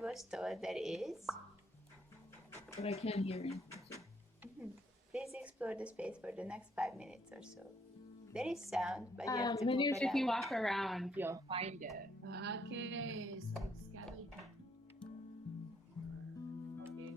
was told there is. But I can't hear anything. Mhm. Please explore the space for the next 5 minutes or so. There is sound, but you have to move Manoush, if you around. walk around, you'll find it. Okay, it's like scavenging. Okay.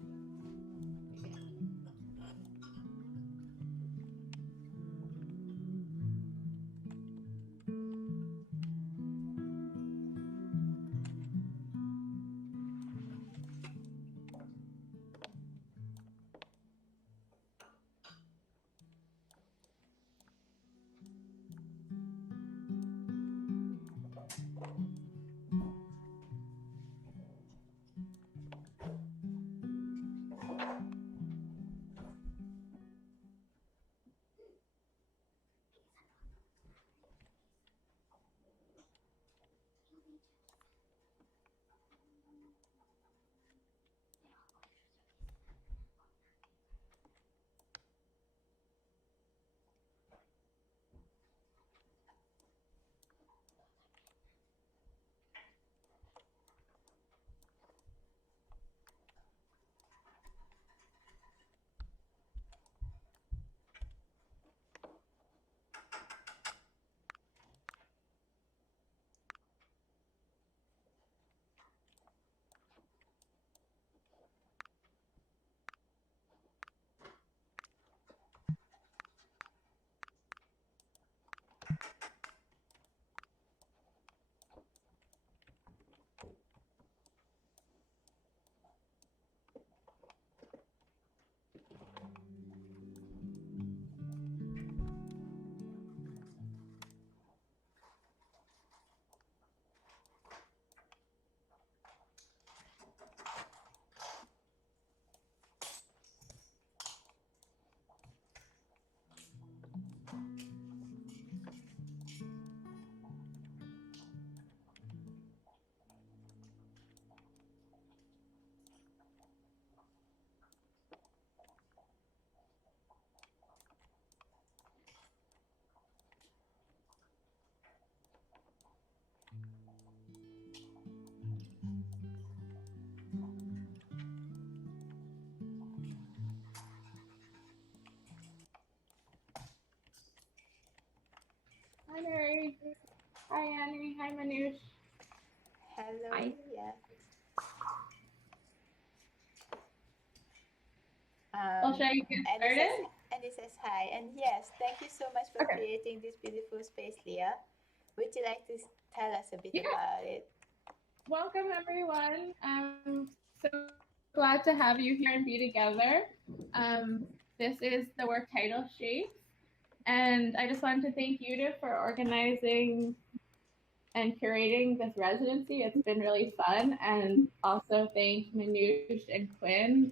Hi, Mary. Hi, Annie. Hi, Manoush. Hello, Hi. Leah. Well, should I get started? And it says hi. And yes, thank you so much for Okay. creating this beautiful space, Leah. Would you like to tell us a bit Yeah. about it? Welcome, everyone. So glad to have you here and be together. This is the work title Shapes. And I just wanted to thank Yuta for organizing and curating this residency. It's been really fun. And also thank Manoush and Quinn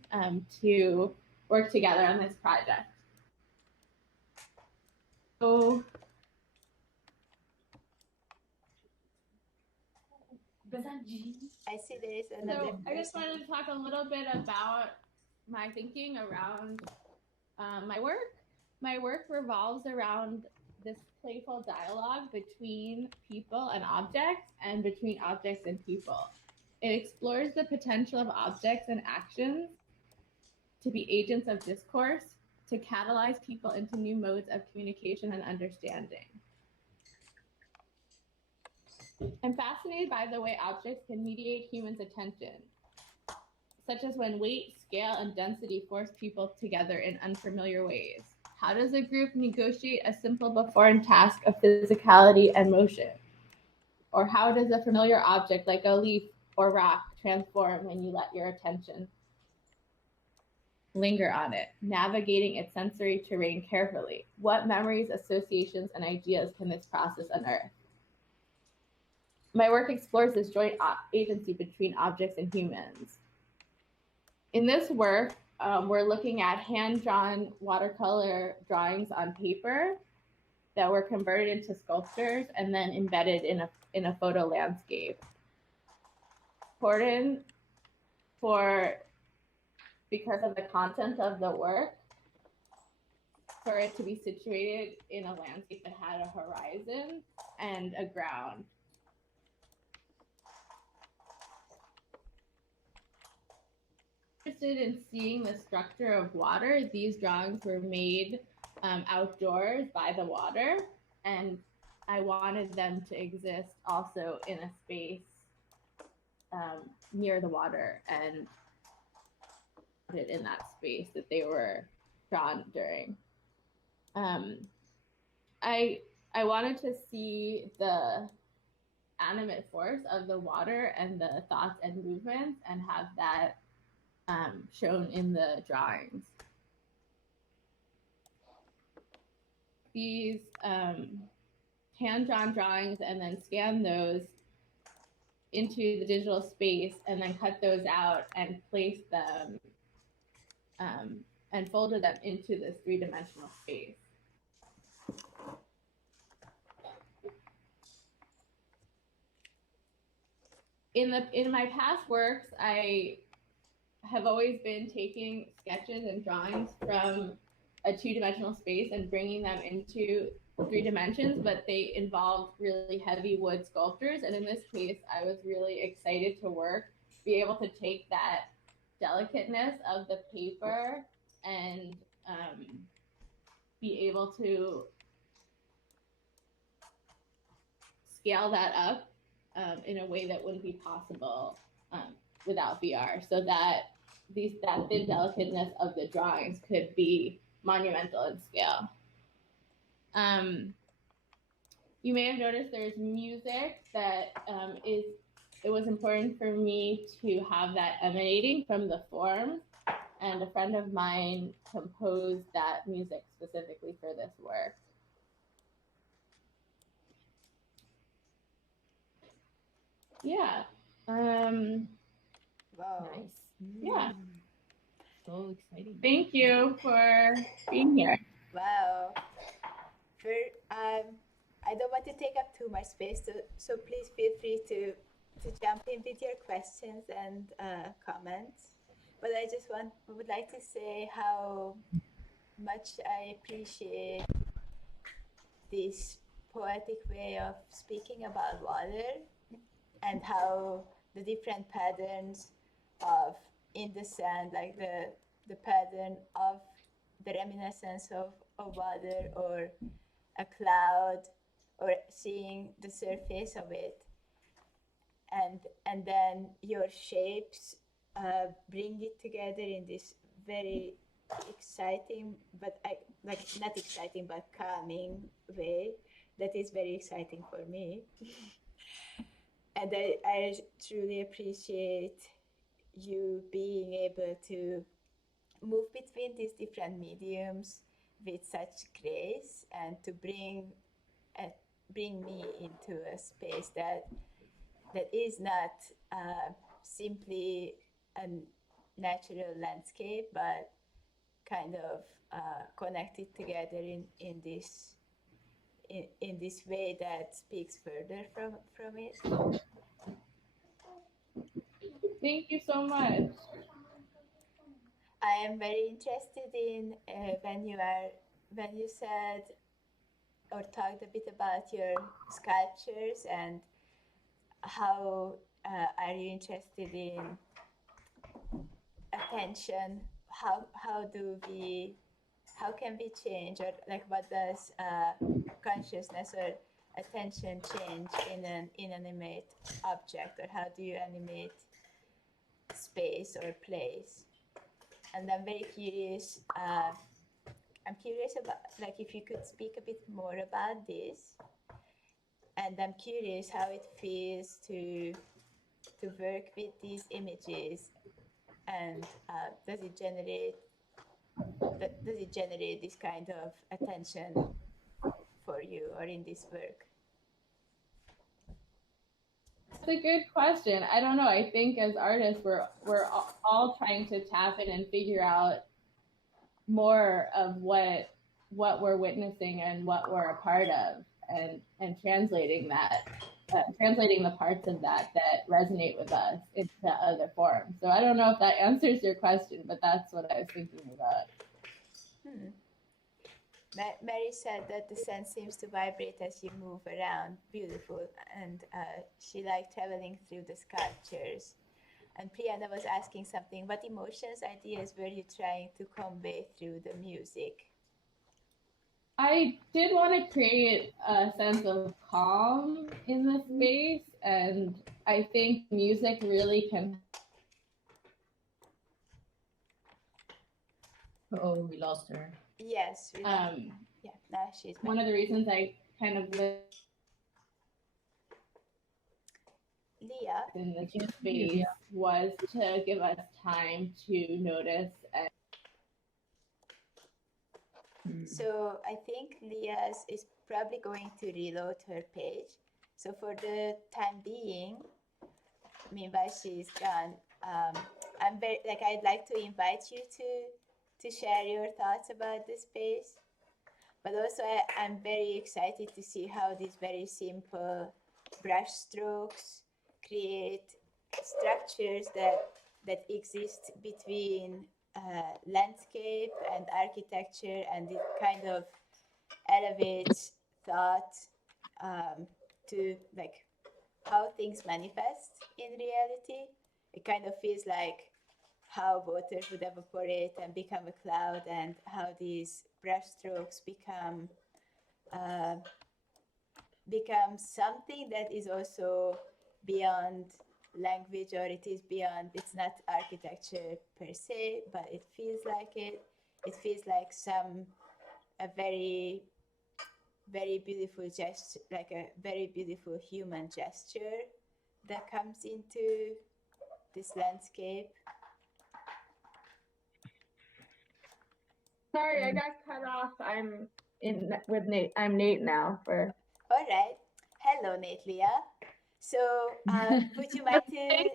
to work together on this project. So I see there is another So I just wanted to talk a little bit about my thinking around my work. My work revolves around this playful dialogue between people and objects and between objects and people. It explores the potential of objects and actions to be agents of discourse, to catalyze people into new modes of communication and understanding. I'm fascinated by the way objects can mediate humans' attention, such as when weight, scale, and density force people together in unfamiliar ways. How does a group negotiate a simple but foreign task of physicality and motion? Or how does a familiar object like a leaf or rock transform when you let your attention linger on it, navigating its sensory terrain carefully? What memories, associations, and ideas can this process unearth? My work explores this joint agency between objects and humans. In this work, we're looking at hand-drawn watercolor drawings on paper that were converted into sculptures and then embedded in a photo landscape. Important because of the content of the work, for it to be situated in a landscape that had a horizon and a ground. Interested in seeing the structure of water. These drawings were made outdoors by the water, and I wanted them to exist also in a space near the water and in that space that they were drawn during. I wanted to see the animate force of the water and the thoughts and movements and have that shown in the drawings. These hand-drawn drawings and then scan those into the digital space and then cut those out and place them and folded them into this three-dimensional space. In my past works, I have always been taking sketches and drawings from a two-dimensional space and bringing them into 3 dimensions, but they involved really heavy wood sculptures. And in this case, I was really excited to be able to take that delicateness of the paper and be able to scale that up in a way that wouldn't be possible without VR, so that that thin delicateness of the drawings could be monumental in scale. You may have noticed there's music that it was important for me to have that emanating from the forms, and a friend of mine composed that music specifically for this work. Yeah. Wow. Nice. Yeah. So exciting. Thank you for being here. Wow. I don't want to take up too much space, so please feel free to jump in with your questions and comments. But I just would like to say how much I appreciate this poetic way of speaking about water, and how the different patterns of in the sand, like the pattern of the reminiscence of water or a cloud, or seeing the surface of it, and then your shapes bring it together in this very exciting, but not exciting but calming way that is very exciting for me. And I truly appreciate you being able to move between these different mediums with such grace, and to bring me into a space that is not simply a natural landscape, but kind of connected together in this way that speaks further from it. Thank you so much. I am very interested in when you said or talked a bit about your sculptures, and how are you interested in attention? How can we change, or like what does consciousness or attention change in an inanimate object, or how do you animate space or place? And I'm very curious. I'm curious about, like, if you could speak a bit more about this. And I'm curious how it feels to work with these images, and does it generate this kind of attention for you, or in this work? That's a good question. I don't know. I think as artists, we're all trying to tap in and figure out more of what we're witnessing and what we're a part of, and translating that, translating the parts of that resonate with us into other forms. So I don't know if that answers your question, but that's what I was thinking about. Mary said that the sand seems to vibrate as you move around. Beautiful. And she liked traveling through the sculptures. And Priyana was asking something. What emotions, ideas were you trying to convey through the music? I did want to create a sense of calm in the space, and I think music really can. Oh, we lost her. Yes. Yeah, now she's back. One of the reasons I kind of Lia? in the space was to give us time to notice. So I think Lia is probably going to reload her page. So for the time being, meanwhile she's gone, I'm very I'd like to invite you to share your thoughts about the space. But also I'm very excited to see how these very simple brush strokes create structures that exist between landscape and architecture, and it kind of elevates thought to how things manifest in reality. It kind of feels like how water would evaporate and become a cloud, and how these brushstrokes uh, become something that is also beyond language, or it is beyond. It's not architecture per se, but it feels like it. It feels like a very very beautiful gesture, like a very beautiful human gesture that comes into this landscape. Sorry, I got cut off. I'm in with Nate. I'm Nate now. All right. Hello, Nate, Lia. So, would you mind to?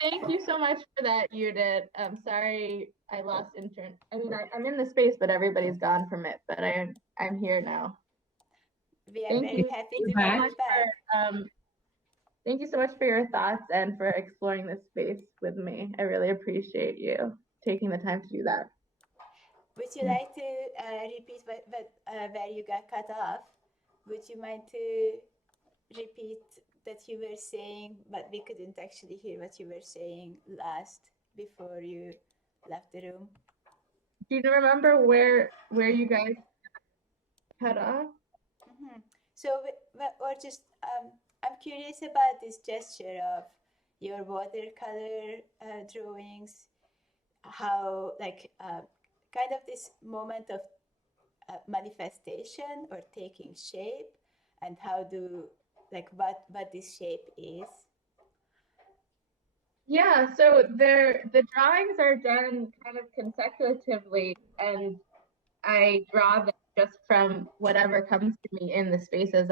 Thank you so much for that, Judith. I'm sorry I lost internet. I mean, I'm in the space, but everybody's gone from it. But I'm here now. We are very happy to have you back. Thank you so much for your thoughts and for exploring this space with me. I really appreciate you taking the time to do that. Would you like to repeat where you got cut off? Would you mind to repeat that you were saying, but we couldn't actually hear what you were saying last before you left the room? Do you remember where you guys cut off? Mm-hmm. So, or just I'm curious about this gesture of your watercolor drawings. How kind of this moment of manifestation or taking shape, and how do what this shape is. Yeah, so the drawings are done kind of consecutively, and I draw them just from whatever comes to me in the spaces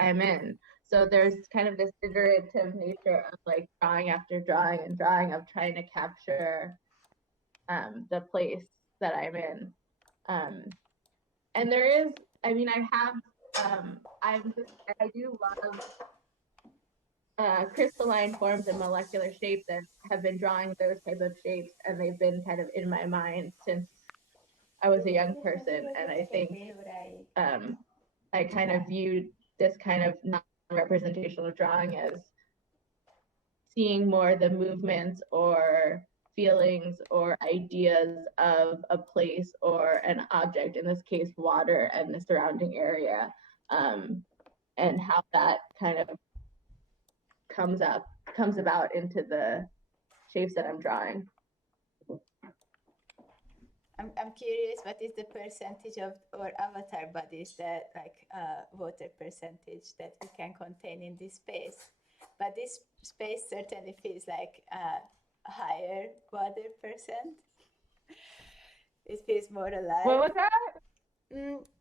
I'm in. So there's kind of this iterative nature of like drawing after drawing and drawing of trying to capture the place that I'm in. And there is, I mean, I do love crystalline forms and molecular shapes, and have been drawing those type of shapes, and they've been kind of in my mind since I was a young person. And I think I kind of viewed this kind of non-representational drawing as seeing more the movements or feelings or ideas of a place or an object, in this case water and the surrounding area, and how that kind of comes about into the shapes that I'm drawing. I'm curious, what is the percentage of or avatar bodies that water percentage that we can contain in this space? But this space certainly feels like a higher water percent. It feels more alive. What was that?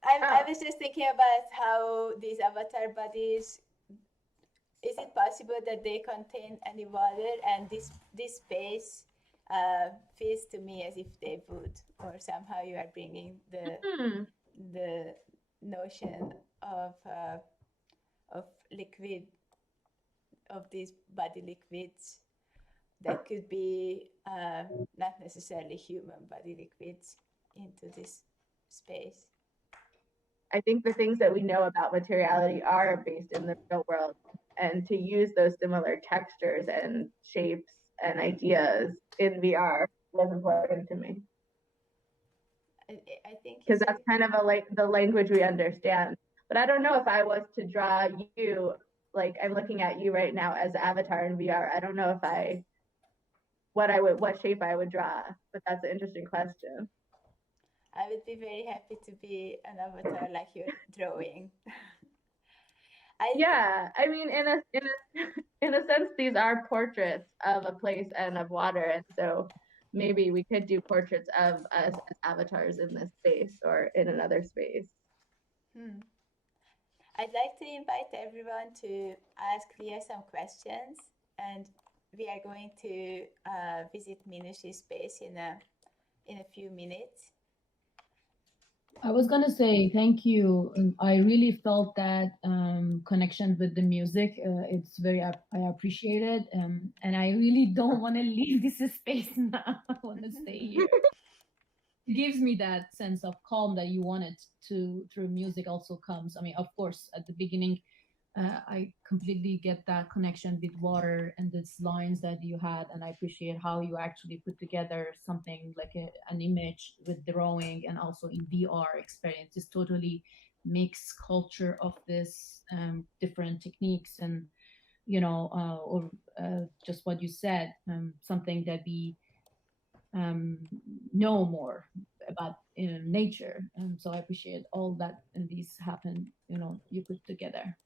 I was just thinking about how these avatar bodies, is it possible that they contain any water, and this space feels to me as if they would, or somehow you are bringing the notion of liquid, of these body liquids that could be not necessarily human body liquids into this space. I think the things that we know about materiality are based in the real world, and to use those similar textures and shapes and ideas in VR was important to me. I think because that's kind of the language we understand. But I don't know if I was to draw you, like I'm looking at you right now as Avatar in VR. I don't know if what shape I would draw, but that's an interesting question. I would be very happy to be an avatar like you're drawing. Yeah, I mean, in a sense, these are portraits of a place and of water, and so maybe we could do portraits of us as avatars in this space or in another space. I'd like to invite everyone to ask Lia some questions, and we are going to visit Minushi's space in a few minutes. I was gonna say thank you. I really felt that connection with the music. It's very I appreciate it, and I really don't want to leave this space now. I want to stay here. It gives me that sense of calm that you wanted to through music also comes. I mean, of course, at the beginning, I completely get that connection with water and these lines that you had, and I appreciate how you actually put together something like an image with drawing and also in VR experience. This totally makes culture of this different techniques and or just what you said, something that we know more about nature. So I appreciate all that and these happen, you put together.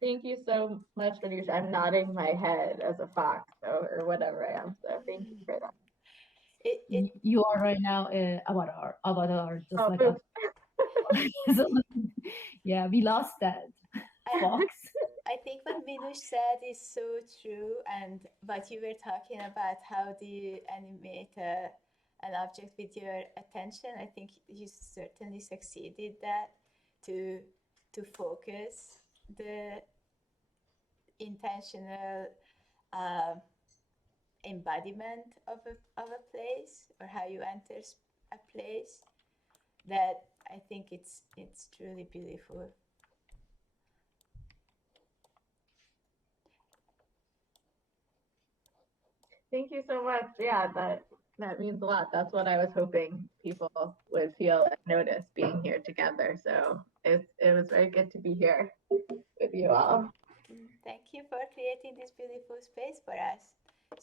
Thank you so much, Manisha. I'm nodding my head as a fox or whatever I am. So thank you for that. You are right now avatar, just like us. So, yeah, we lost that fox. I think what Minush said is so true, and what you were talking about, how do you animate an object with your attention? I think you certainly succeeded that to focus the intentional embodiment of a place or how you enter a place. That I think it's truly beautiful. Thank you so much. Yeah, that means a lot. That's what I was hoping people would feel and notice being here together. So it was very good to be here with you all. Thank you for creating this beautiful space for us. So